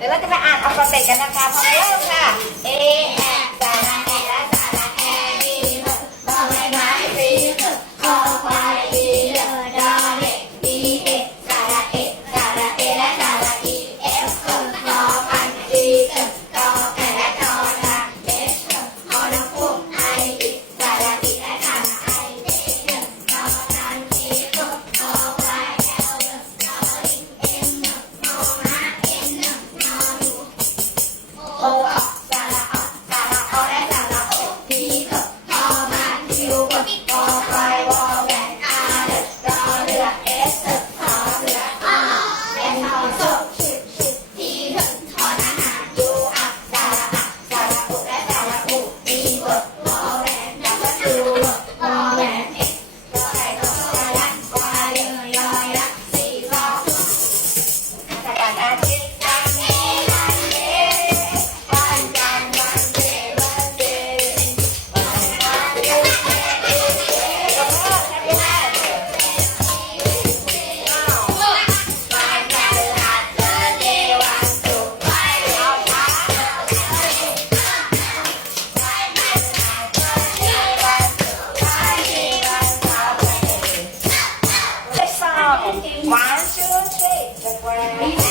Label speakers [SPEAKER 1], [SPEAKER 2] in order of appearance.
[SPEAKER 1] เดี๋ยวเราจะมาอ่านอัลฟาเบตกันนะคะพร้อมแล้วค่ะ
[SPEAKER 2] A fiesta.
[SPEAKER 1] model. One, two,
[SPEAKER 2] three.